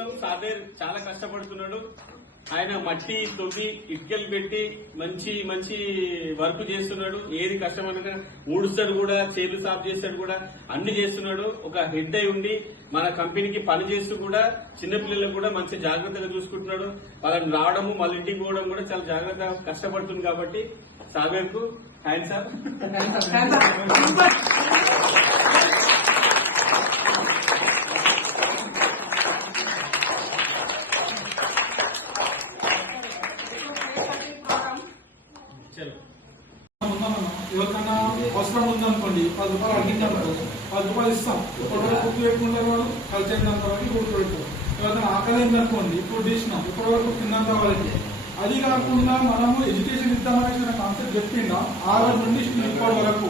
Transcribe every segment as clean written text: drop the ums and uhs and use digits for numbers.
కోసం సాబేర్ చాలా కష్టపడుతున్నాడు. ఆయన మట్టి తొవ్వి ఇటుకలు పెట్టి మంచి మంచి వర్క్ చేస్తున్నాడు. ఏది కష్టమైనా ఊడుస్తాడు కూడా, చేతులు సాఫ్ చేస్తాడు కూడా, అన్ని చేస్తున్నాడు. ఒక హెడ్ అయి ఉండి మన కంపెనీకి పని చేస్తూ కూడా చిన్నపిల్లలకు కూడా మంచి జాగ్రత్తగా చూసుకుంటున్నాడు. వాళ్ళని రావడము మళ్ళీ ఇంటికి పోవడం కూడా చాలా జాగ్రత్తగా కష్టపడుతుంది. కాబట్టి సాబేర్ కు హ్యాండ్స్ అప్. ఎవరికన్నా అవసరం ఉందనుకోండి 10 రూపాయలు అడిగిందనుకో 10 రూపాయలు ఇస్తాం. ఇప్పటివరకు గుర్తు పెట్టుకుంటారు, వాళ్ళు కలిసి అయిందనుకోవాలి గుర్తు పెట్టుకోవాలి. ఎవరికైనా ఆకలి అయిందనుకోండి ఇప్పుడు తీసినాం, ఇప్పటివరకు తిన్నంత వాళ్ళకి. అది కాకుండా మనము ఎడ్యుకేషన్ ఇద్దామనే కాన్సెప్ట్ చెప్పిండా 6 నుండి ఇప్పటి వరకు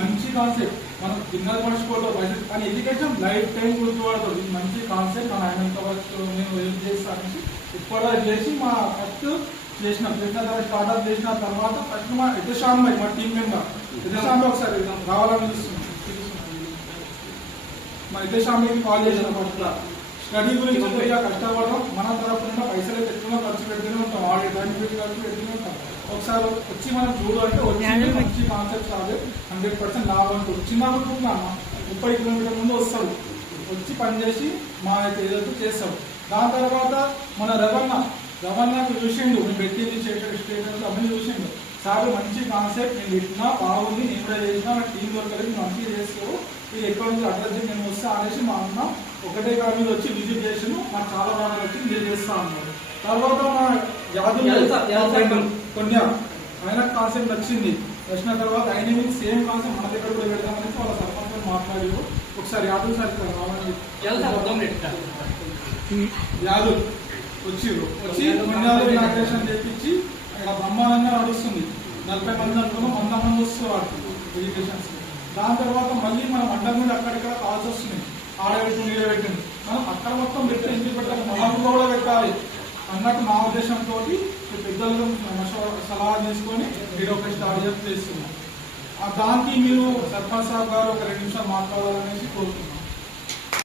మంచి కాన్సెప్ట్. మనం చిన్నది మర్చిపోతాం కానీ ఎడ్యుకేషన్ లైఫ్ టైం గుర్తుపడతాం. ఇది మంచి కాన్సెప్ట్. మన ఆయన వరకు నేను హెల్ప్ చేస్తాను ఇప్పటి చేసి మా ఫస్ట్ చేసిన తర్వాత స్టార్ట్అప్ చేసిన తర్వాత ఫస్ట్ మా ఎదుశాంబ్ మా టీం మెంబర్ ఎదుశాంబ్ ఒకసారి రావాలని చూస్తున్నాం. మా ఎదుశాంబ్కి కాల్ చేసిన ఫస్ట్ స్టడీ గురించి కొద్దిగా కష్టపడడం, మన తరఫున పైసలు ఎక్కువ ఖర్చు పెడుతూనే ఉంటాం, ఆడిట్ ఖర్చు పెడుతూనే ఉంటాం. ఒకసారి వచ్చి మనం చూడాలంటే వచ్చి మంచి కాన్సెప్ట్ రాదు, 100% లాభం ఉంటుంది. చిన్న అనుకుంటున్నాం 30 కిలోమీటర్ల ముందు వస్తాడు, వచ్చి పనిచేసి మా అయితే ఏదైతే చేస్తాడు. దాని తర్వాత మన రవణకు చూసిండు, నేను పెట్టింది స్టేటస్ అవన్నీ చూసిండు. సార్ మంచి కాన్సెప్ట్, నేను పెట్టినా బాగుంది, నేను కూడా చేసినా, నా టీం వర్క్ కలిసి మంచిగా చేసుకోవు, ఇది ఎక్కడ నుంచి అడ్రస్ నేను వస్తా అనేసి మా అన్న ఒకటే కాడ మీద వచ్చి విజిట్ చేసాను. నాకు చాలా బాగా వచ్చి నేను చేస్తా అన్నాడు. తర్వాత మా యాదవ్ కొన్ని ఆయన కాన్సెప్ట్ వచ్చింది. వచ్చిన తర్వాత ఆయన సేమ్ కాన్సెప్ట్ మన దగ్గర కూడా పెడతామనేసి వాళ్ళ సర్పంచ్ మాట్లాడి ఒకసారి యాదవ్ సార్ రావాలని యాదవ్ వచ్చి ఇనాగ్రేషన్ చేపించి ఇక్కడ బ్రహ్మాండంగా నడుస్తుంది. 40 మంది అనుకున్నాం, 100 మంది వస్తారు ఎడ్యుకేషన్స్. దాని తర్వాత మళ్ళీ మనం మండలం నుండి అక్కడిక్కడ కాల్స్ వస్తున్నాయి, ఆడబెట్టు నీడబెట్టింది. మనం అక్కడ మొత్తం పెట్టి ఇంటికి పెట్టాలి, మనం కూడా పెట్టాలి అన్నట్టు నా ఉద్దేశంతో పెద్దలు సలహా తీసుకొని మీరు ఒక స్టార్ట్ చేస్తున్నాం. దానికి మీరు సర్పంచ్ సాబ్ గారు ఒక 2 నిమిషాలు మాట్లాడాలనేసి కోరుతున్నాం.